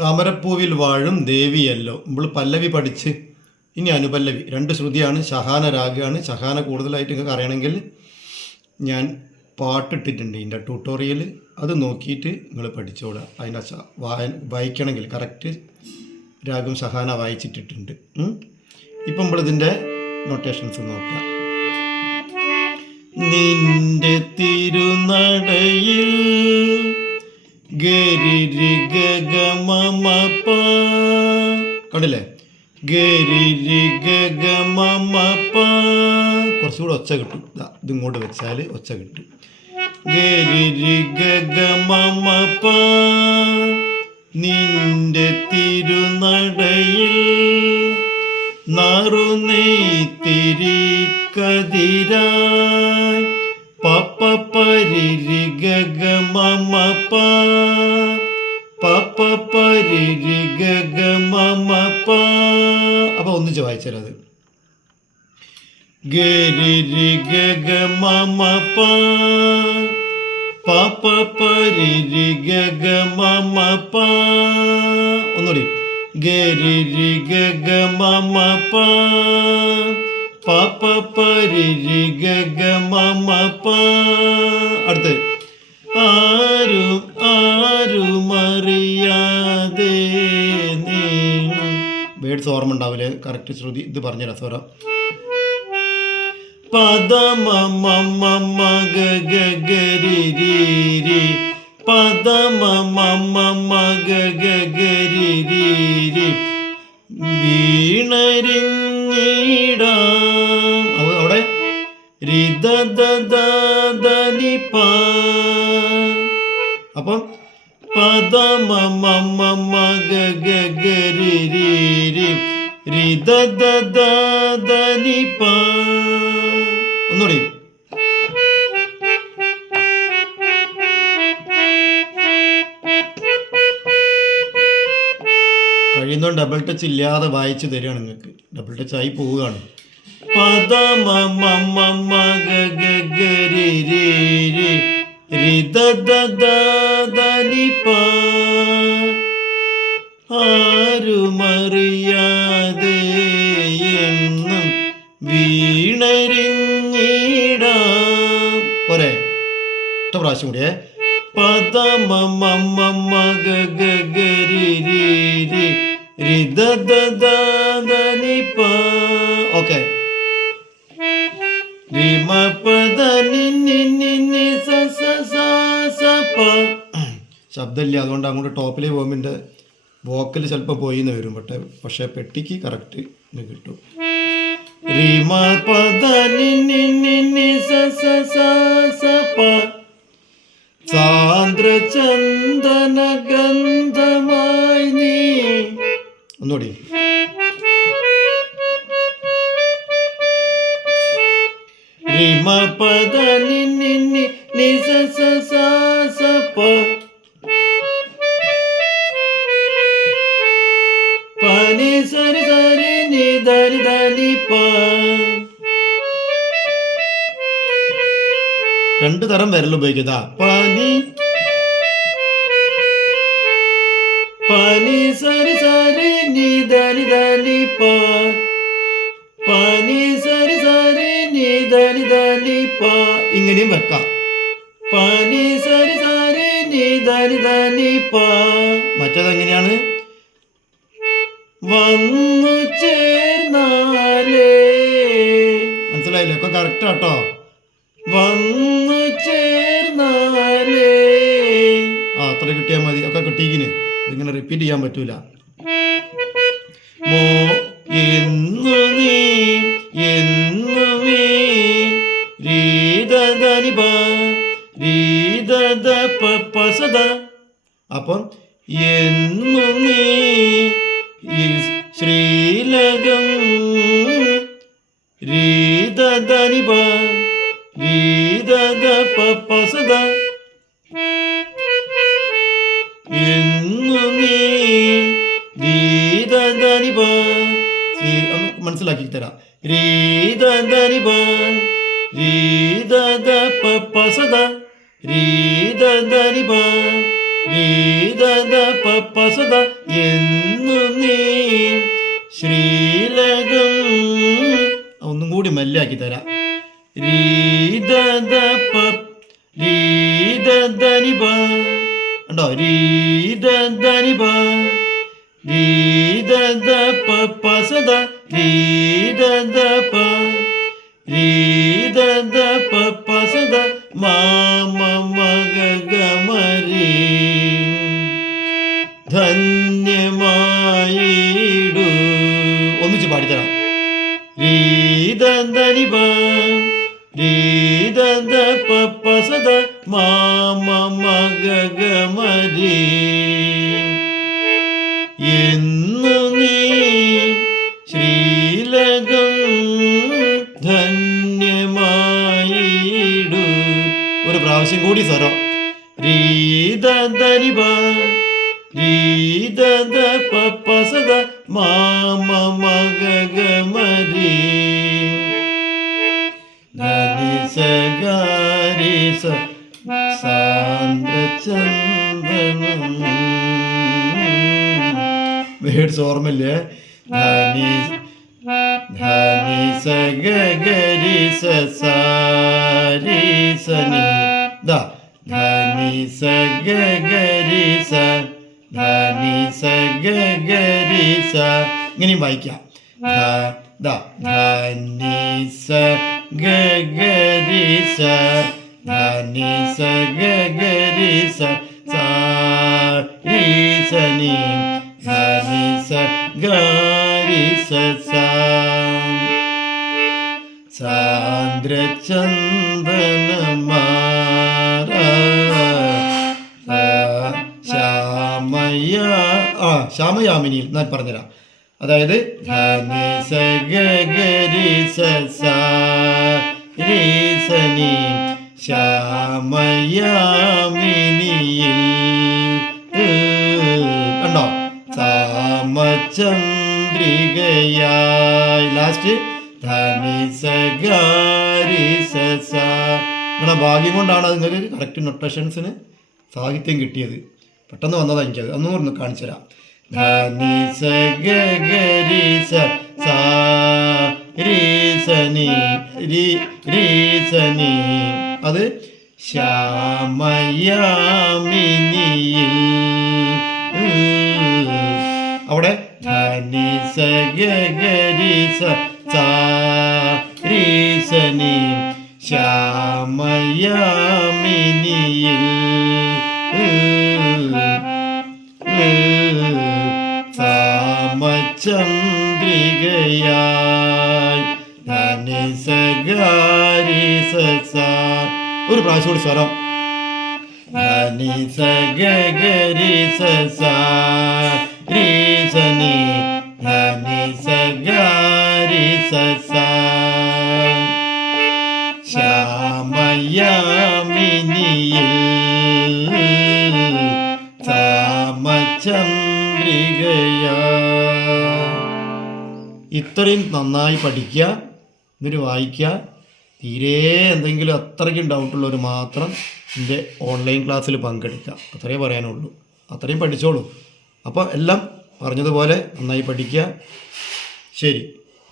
താമരപ്പൂവിൽ വാഴും ദേവിയല്ലോ. നമ്മൾ പല്ലവി പഠിച്ച് ഇനി അനുപല്ലവി. 2 ശ്രുതിയാണ്, ഷഹാന രാഗമാണ്. ഷഹാന കൂടുതലായിട്ട് നിങ്ങൾക്ക് അറിയണമെങ്കിൽ ഞാൻ പാട്ടിട്ടിട്ടുണ്ട് ഇതിൻ്റെ ട്യൂട്ടോറിയൽ, അത് നോക്കിയിട്ട് നിങ്ങൾ പഠിച്ചോളുക. അതിൻ്റെ വായിക്കണമെങ്കിൽ കറക്റ്റ് രാഗം ഷഹാന വായിച്ചിട്ടിട്ടുണ്ട്. ഇപ്പം നമ്മളിതിൻ്റെ നൊട്ടേഷൻസ് നോക്കാം. നിന്റെ തിരുനടയിൽ ഗരി ഗമമപ, കണ്ടില്ലേ? ഗരി ഗമമപ. കുറച്ചുകൂടെ ഒച്ച കിട്ടും. ഇതിങ്ങോട്ട് വെച്ചാൽ ഒച്ച കിട്ടും. ഗരി ഗമമപ. നിന്റെ തിരുനടയിൽ നറുനെയ്ത്തിരി കതിരായി പപ്പ പരിരി ഗമമപ പപ്പ പരിരി ഗമമപ. അപ്പോൾ ഒന്നിച്ച് വായിച്ചാലത് ഗരി ഗമമപ പപ്പ പരിരി ഗമമപ. ഒന്നുകൂടി ഗരി ഗമമപ പപ്പ പരിരി ഗമമപ. അടുത്ത് ആരും ആരുമറിയാതെ നീ. വേർഡ്സ് ഓർമ്മ ഉണ്ടാവില്ലേ? കറക്റ്റ് ശ്രുതി ഇത് പറഞ്ഞുതരാം. സ്വരം പദമമമഗഗരിരി പദമമമഗഗരിരി വീണരിഞ്ഞിടാം. അവിടെ രിദദദദനിപ. അപ്പം പദമമമഗഗരിരി രിദദദദനിപ. ഒന്നുകൂടി കഴിയുന്നതുകൊണ്ട് ഡബിൾ ടച്ച് ഇല്ലാതെ വായിച്ചു തരികയാണ്. നിങ്ങൾക്ക് ഡബിൾ ടച്ച് ആയി പോവുകയാണ്. പദമമമഗഗരിരി രിദദദദനിപ. ആരുമറിയാതെ എന്നും വീണരിഞ്ഞിടാം. പോരെ? ഒറ്റ പ്രാവശ്യം കൂടിയേ. പദമമമഗഗരിരി രിദദദദനിപ. ഓക്കെ. ശബ്ദമില്ല, അതുകൊണ്ട് അങ്ങോട്ട് ടോപ്പിൽ പോകുമ്പോൾ വോക്കൽ ചിലപ്പോൾ പോയിന്ന് വരും. പക്ഷേ പെട്ടിക്ക് കറക്റ്റ് ഇത് കിട്ടും. റിമ പദ സാന്ദ്രചന്ദന ഗന്ധമായി നീ. ഒന്നുകൂടി. റിമ പദ നി സ പ പനി സരി സരി നി ധനി ധനി പ. 2 തരം വിരൽ ഉപയോഗിക്കുക. പനി പനി സരി സരി നി ധനി ധനി പ പനി സരി സരി നി ധനി ധനി പ. ഇങ്ങനെയും വെക്കാം. പനി സരി സരി നി ധനി ധനി പ. മറ്റേതെങ്ങനെയാണ്? വന്നു ചേർന്നാലേ. മനസ്സിലായില്ലേ? ഒക്കെ കറക്റ്റ് ആട്ടോ. വന്നു ചേർന്നാലേ. അത്ര കിട്ടിയാൽ മതി. ഒക്കെ കിട്ടിയിക്കിന്. ഇതിങ്ങനെ റിപ്പീറ്റ് ചെയ്യാൻ പറ്റൂല. മോ എന്നു നീ എന്നുമേ രീദദനിപ രീദദ പസദ. അപ്പം എന്നു നീ ശ്രീലകം രീദദനിപ രീദദ പസദ. എന്നു നീ രീദദനിപ. മനസ്സിലാക്കി തരാം. രീദദനിപ രീദദ പസദ രീദദനിപ രീതദ പപ്പസദ എന്നു നീ ശ്രീലകം. ഒന്നും കൂടി മെല്ലാക്കി തരാം. രീതദ രീതദനിപ ഉണ്ടോ, രീതദനിപ രീതദ പപ്പസദ രീതദ പ രീതദ പപ്പസദ മാമ മഗമരി. ധന്യമായിടു. ഒന്നിച്ച് പാടിത്തരാം. രീതദനിപ രീതദ പപ്പസദ മാമ മഗമരി. എന്നു നീ ശ്രീലകം ധന്യമായിടു. ഒരു പ്രാവശ്യം കൂടി സ്വരം. രീതദനിപ രീതദ പപ്പസദ മാമ മഗമരി. ധനിസഗാരിസ സാന്ദ്രചന്ദനം. വേർഡ്സ് ഓർമ്മയില്ലേ? ധനിസഗരിസ സാരിസനി. ധനിസഗരിസ ധനിസഗരിസ. ഇങ്ങനെയും വായിക്കാം. ധനിസഗരിസ ധനിസഗരിസ സാരിസനി ധനിസഗരിസ സാന്ദ്രചന്ദനമാര ശ്യാമയാമിനിയിൽ ഞാൻ പറഞ്ഞുതരാം. അതായത് ധനിസഗരിസ സാരിസനി ശ്യാമയാമിനിയിൽ കണ്ടോ സാമചന്ദ്രികയായി. ലാസ്റ്റ് ധനിസഗരിസ. നിങ്ങളുടെ ഭാഗ്യം കൊണ്ടാണ് അത് നിങ്ങൾക്ക് കറക്റ്റ് നൊട്ടേഷൻസിന് സാഹിത്യം കിട്ടിയത്. പെട്ടെന്ന് വന്നതാണ് എനിക്കത്. അന്നൂർന്ന് കാണിച്ചു തരാം. ധനിസഗരിസ സാരിസനി രീസനി. അത് ശ്യാമയാമിനിയിൽ. അവിടെ ധനിസഗരിസ സാരിസനി ശ്യാമയാമിനിയിൽ. സാമചന്ദ്രികയായി ധനിസഗരിസ. ഒരു പ്രാവശ്യം കൂടി സ്വരം. ധനിസഗരിസ സാരിസനി ധനിസഗരിസ ശ്യാമയാമിനിയിൽ സാമചന്ദ്രികയാ. ഇത്രയും നന്നായി പഠിക്കുക, എന്നിട്ട് വായിക്കുക. തീരെ എന്തെങ്കിലും അത്രയ്ക്കും ഡൗട്ടുള്ളവർ മാത്രം എൻ്റെ ഓൺലൈൻ ക്ലാസ്സിൽ പങ്കെടുക്കുക. അത്രയേ പറയാനുള്ളൂ. അത്രയും പഠിച്ചോളൂ. അപ്പോൾ എല്ലാം പറഞ്ഞതുപോലെ നന്നായി പഠിക്കുക. ശരി.